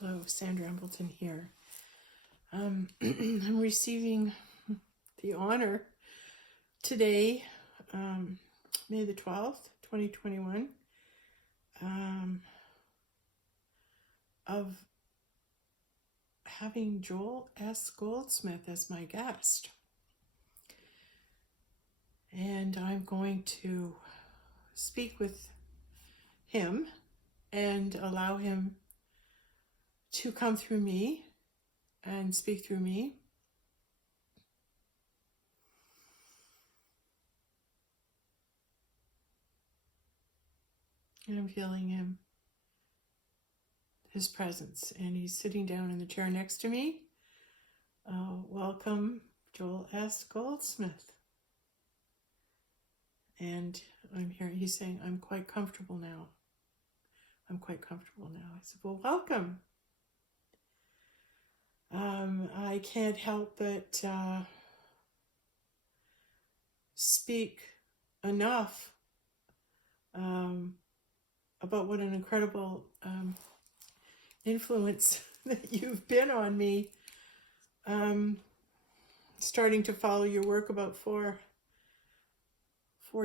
Hello, Sandra here. I'm receiving the honor today, May the 12th, 2021, of having Joel S. Goldsmith as my guest. And I'm going to speak with him and allow him to come through me and speak through me. And I'm feeling his presence, and he's sitting down in the chair next to me. Welcome, Joel S. Goldsmith. And I'm hearing, he's saying, I'm quite comfortable now. I'm quite comfortable now. I said, well, welcome. I can't help but speak enough about what an incredible influence that you've been on me. Starting to follow your work about 5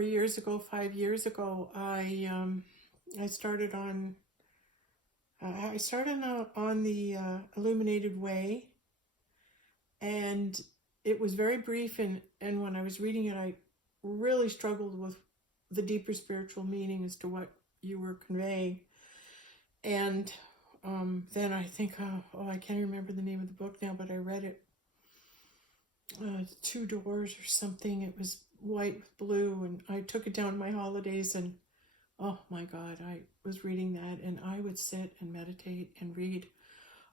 years ago, I started on the Illuminated Way, and it was very brief, and when I was reading it, I really struggled with the deeper spiritual meaning as to what you were conveying. And then I think, I can't remember the name of the book now, but I read it, Two Doors or something. It was white with blue, and I took it down on my holidays, and oh my God, I was reading that, and I would sit and meditate and read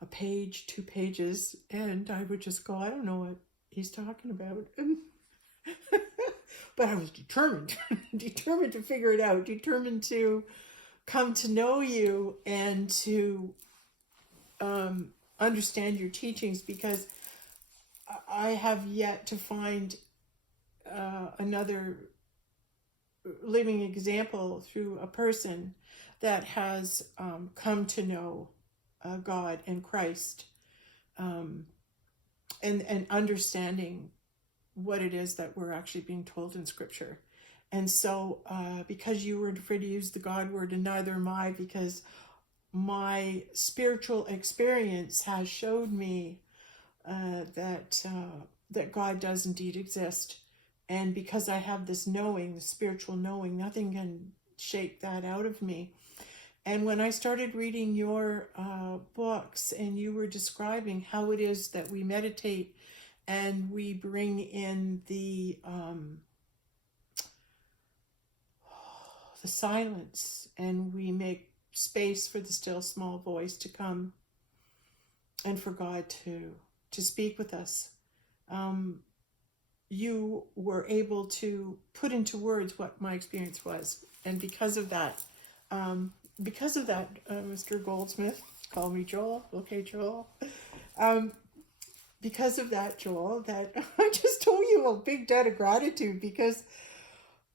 a page, 2 pages, and I would just go, I don't know what he's talking about. But I was determined to figure it out, determined to come to know you and to understand your teachings, because I have yet to find another living example through a person that has come to know God and Christ, and understanding what it is that we're actually being told in Scripture. And so because you weren't afraid to use the God word, and neither am I, because my spiritual experience has showed me that God does indeed exist. And because I have this knowing, the spiritual knowing, nothing can shake that out of me. And when I started reading your books, and you were describing how it is that we meditate and we bring in the silence, and we make space for the still small voice to come and for God to speak with us, you were able to put into words what my experience was. And because of that, Mr. Goldsmith, call me Joel, okay, Joel. Because of that, Joel, that I just owe you a big debt of gratitude, because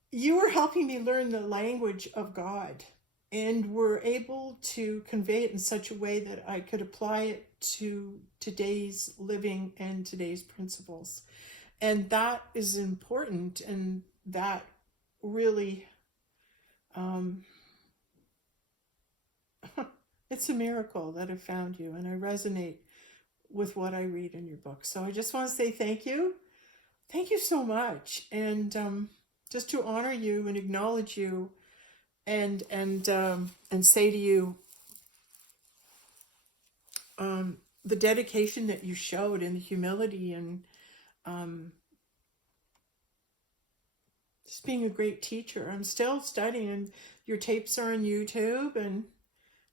you were helping me learn the language of God, and were able to convey it in such a way that I could apply it to today's living and today's principles. And that is important, and that really, it's a miracle that I found you, and I resonate with what I read in your book. So I just want to say thank you. Thank you so much. And just to honor you and acknowledge you, and say to you, the dedication that you showed, and the humility, and just being a great teacher. I'm still studying, and your tapes are on YouTube, and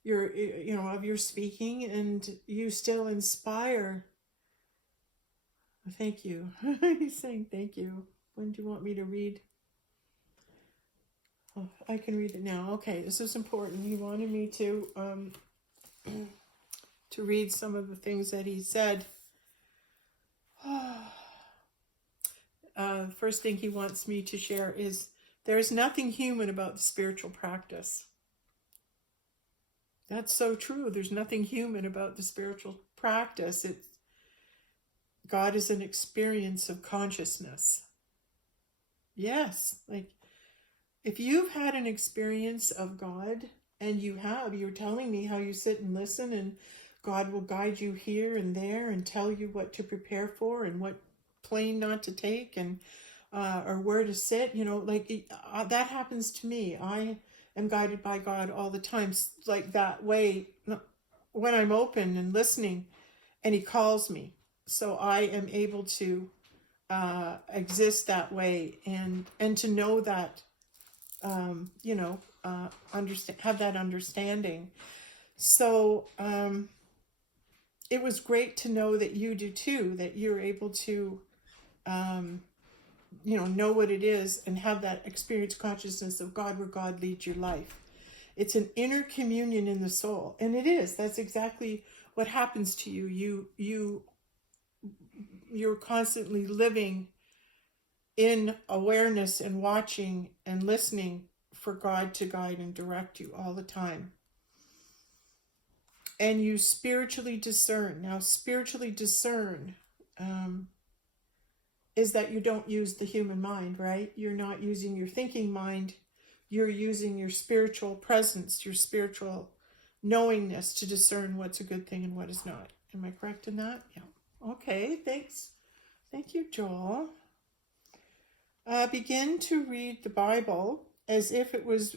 of your speaking, and you still inspire. Thank you. He's saying thank you. When do you want me to read? Oh, I can read it now. Okay, this is important. He wanted me to read some of the things that he said. First thing he wants me to share is, there is nothing human about the spiritual practice. That's so true. There's nothing human about the spiritual practice. God is an experience of consciousness. Yes, like if you've had an experience of God, and you're telling me how you sit and listen, and God will guide you here and there and tell you what to prepare for and what plane not to take, and or where to sit, that happens to me. I am guided by God all the time, like that way, when I'm open and listening, and he calls me. So I am able to exist that way, and to know that, understand, have that understanding. So it was great to know that you do too, that you're able to know what it is and have that experience consciousness of God, where God leads your life. It's an inner communion in the soul, and it is. That's exactly what happens to you. You're constantly living in awareness and watching and listening for God to guide and direct you all the time. And you spiritually discern. Now, spiritually discern is that you don't use the human mind, right? You're not using your thinking mind. You're using your spiritual presence, your spiritual knowingness to discern what's a good thing and what is not. Am I correct in that? Yeah. Okay, thanks. Thank you, Joel. Begin to read the Bible as if it was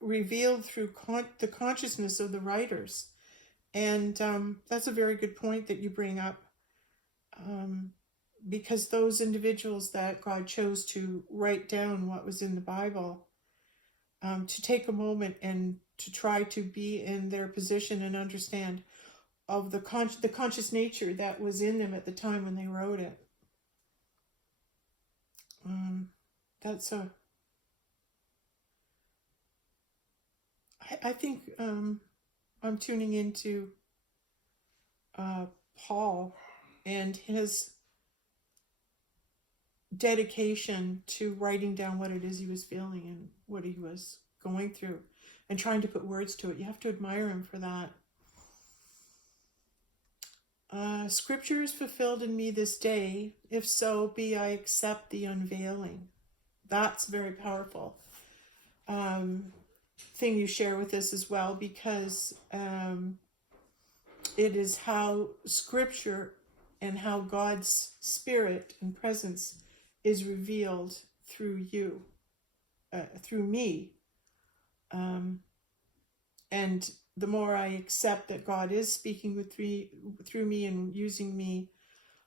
revealed through the consciousness of the writers. And that's a very good point that you bring up, because those individuals that God chose to write down what was in the Bible, to take a moment and to try to be in their position and understand of the conscious nature that was in them at the time when they wrote it. I think I'm tuning into Paul and his dedication to writing down what it is he was feeling and what he was going through and trying to put words to it. You have to admire him for that. Scripture is fulfilled in me this day. If so be I accept the unveiling. That's very powerful thing you share with us as well, because it is how Scripture and how God's Spirit and presence is revealed through you, through me. And the more I accept that God is speaking through me and using me,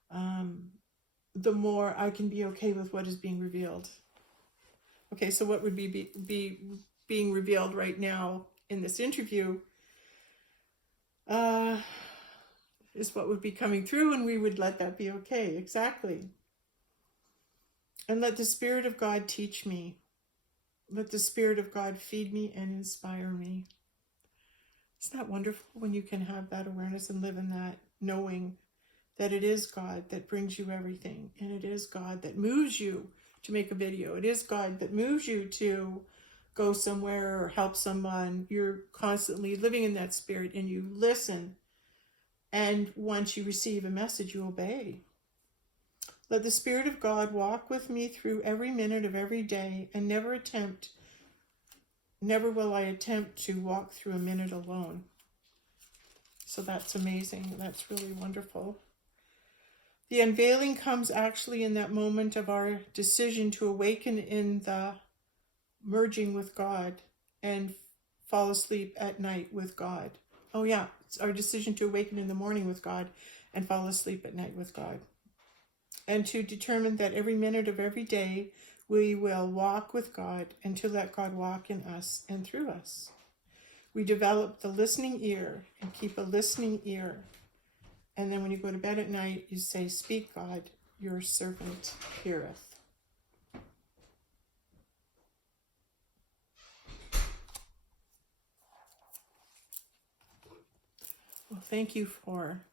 the more I can be okay with what is being revealed. Okay, so what would be being revealed right now in this interview is what would be coming through, and we would let that be okay. Exactly. And let the Spirit of God teach me. Let the Spirit of God feed me and inspire me. Isn't that wonderful when you can have that awareness and live in that, knowing that it is God that brings you everything, and it is God that moves you to make a video. It is God that moves you to go somewhere or help someone. You're constantly living in that spirit, and you listen. And once you receive a message, you obey. Let the Spirit of God walk with me through every minute of every day, and never will I attempt to walk through a minute alone. So that's amazing. That's really wonderful. The unveiling comes actually in that moment of our decision to awaken in the merging with God and fall asleep at night with God. Oh yeah, it's our decision to awaken in the morning with God and fall asleep at night with God. And to determine that every minute of every day we will walk with God, and to let God walk in us and through us. We develop the listening ear and keep a listening ear. And then when you go to bed at night, you say, "Speak, God, your servant heareth." Well, thank you for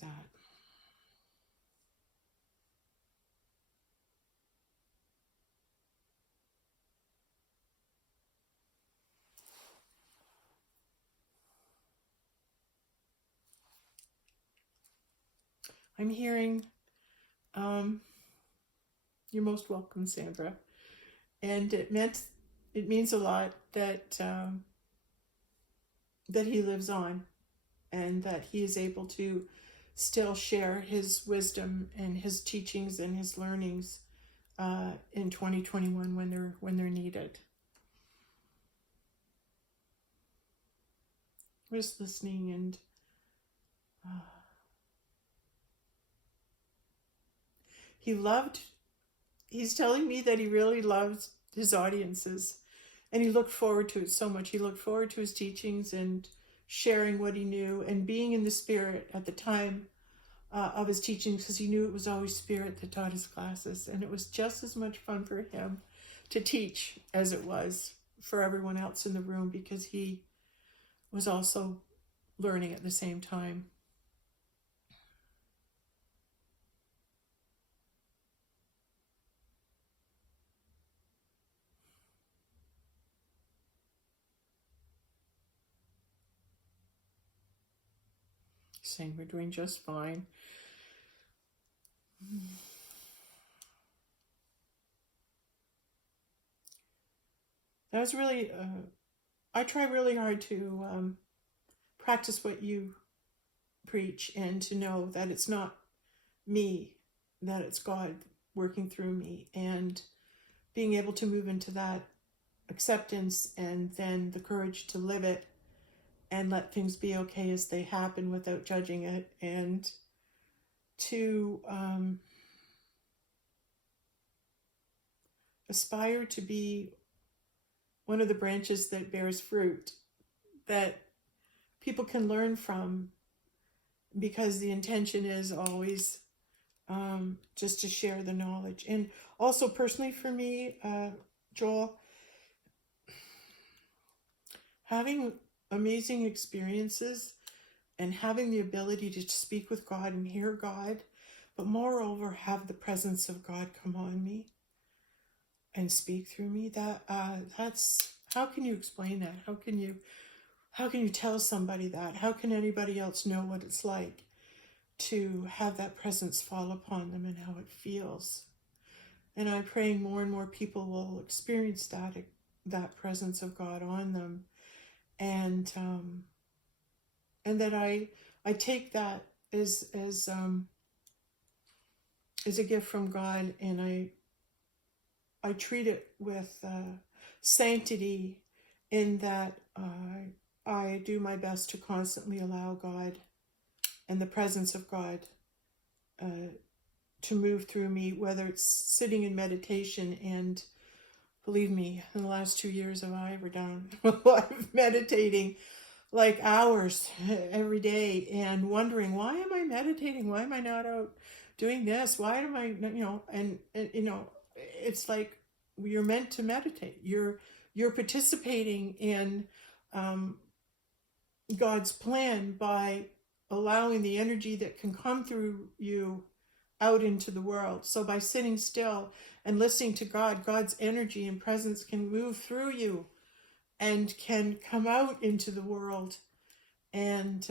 that. I'm hearing, you're most welcome, Sandra. And it means a lot that that he lives on, and that he is able to still share his wisdom and his teachings and his learnings in 2021 when they're needed. I'm just listening, and he's telling me that he really loves his audiences, and he looked forward to it so much. He looked forward to his teachings and sharing what he knew and being in the Spirit at the time of his teaching, because he knew it was always Spirit that taught his classes, and it was just as much fun for him to teach as it was for everyone else in the room, because he was also learning at the same time. Saying we're doing just fine. That was really, I try really hard to practice what you preach, and to know that it's not me, that it's God working through me, and being able to move into that acceptance, and then the courage to live it and let things be okay as they happen without judging it, and to aspire to be one of the branches that bears fruit, that people can learn from, because the intention is always just to share the knowledge. And also personally for me, Joel, having amazing experiences and having the ability to speak with God and hear God, but moreover have the presence of God come on me and speak through me, that's, how can you explain that? How can you tell somebody that? How can anybody else know what it's like to have that presence fall upon them and how it feels? And I'm praying more and more people will experience that presence of God on them, and that I take that as a gift from God, and I treat it with sanctity, in that I do my best to constantly allow God and the presence of God to move through me, whether it's sitting in meditation. And believe me, in the last 2 years I've done a lot of meditating, like hours every day, and wondering, why am I meditating? Why am I not out doing this? Why am I, and it's like, you're meant to meditate. You're participating in God's plan by allowing the energy that can come through you out into the world. So by sitting still and listening to God, God's energy and presence can move through you and can come out into the world, and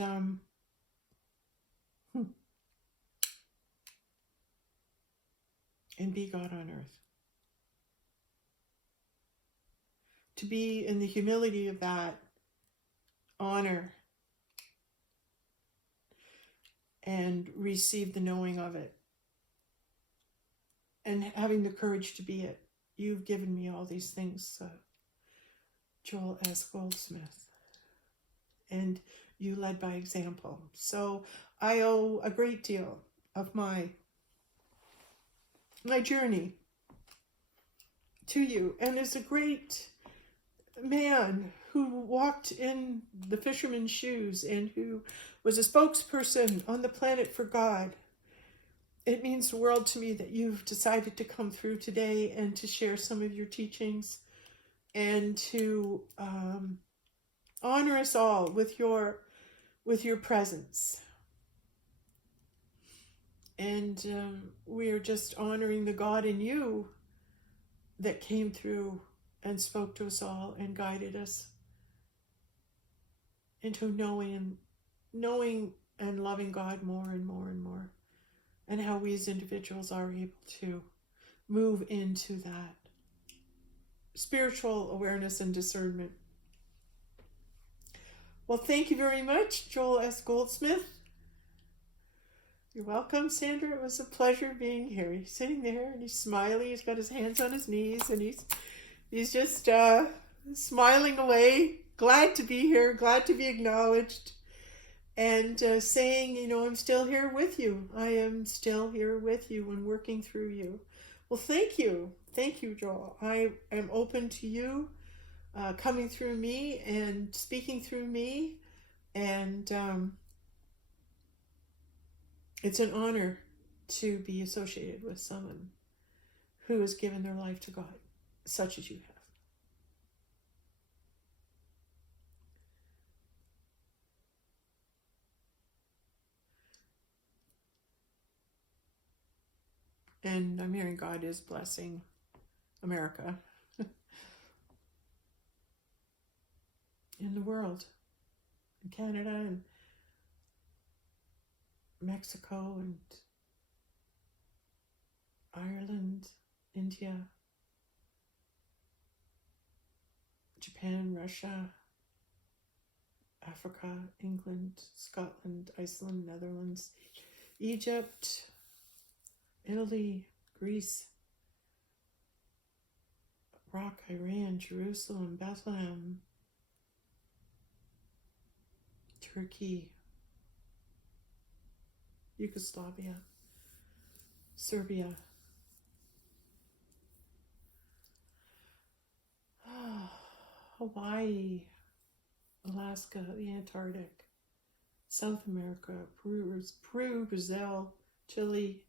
and be God on earth. To be in the humility of that honor and receive the knowing of it, and having the courage to be it. You've given me all these things, Joel S. Goldsmith, and you led by example. So I owe a great deal of my journey to you. And as a great man who walked in the fisherman's shoes and who was a spokesperson on the planet for God, it means the world to me that you've decided to come through today and to share some of your teachings, and to honor us all with your presence. And we are just honoring the God in you that came through and spoke to us all and guided us into knowing and loving God more and more and more. and how we as individuals are able to move into that spiritual awareness and discernment. Well, thank you very much, Joel S. Goldsmith. You're welcome, Sandra. It was a pleasure being here. He's sitting there and he's smiling. He's got his hands on his knees and he's just smiling away, glad to be here, glad to be acknowledged, and saying, you know, I'm still here with you. I am still here with you and working through you. Well, thank you. Thank you, Joel. I am open to you coming through me and speaking through me. And it's an honor to be associated with someone who has given their life to God, such as you have. And I'm hearing God is blessing America in the world, in Canada and Mexico and Ireland, India, Japan, Russia, Africa, England, Scotland, Iceland, Netherlands, Egypt, Italy, Greece, Iraq, Iran, Jerusalem, Bethlehem, Turkey, Yugoslavia, Serbia, Hawaii, Alaska, the Antarctic, South America, Peru, Brazil, Chile,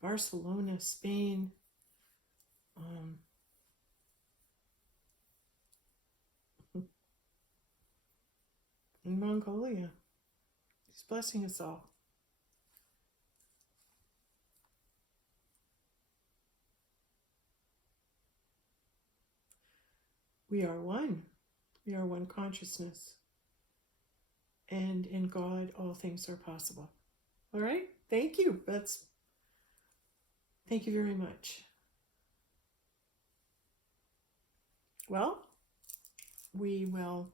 Barcelona, Spain, and Mongolia. He's blessing us all. We are one. We are one consciousness. And in God, all things are possible. All right? Thank you. Thank you very much. Well, we will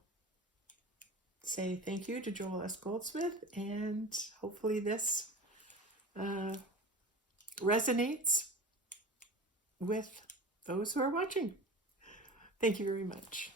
say thank you to Joel S. Goldsmith, and hopefully this resonates with those who are watching. Thank you very much.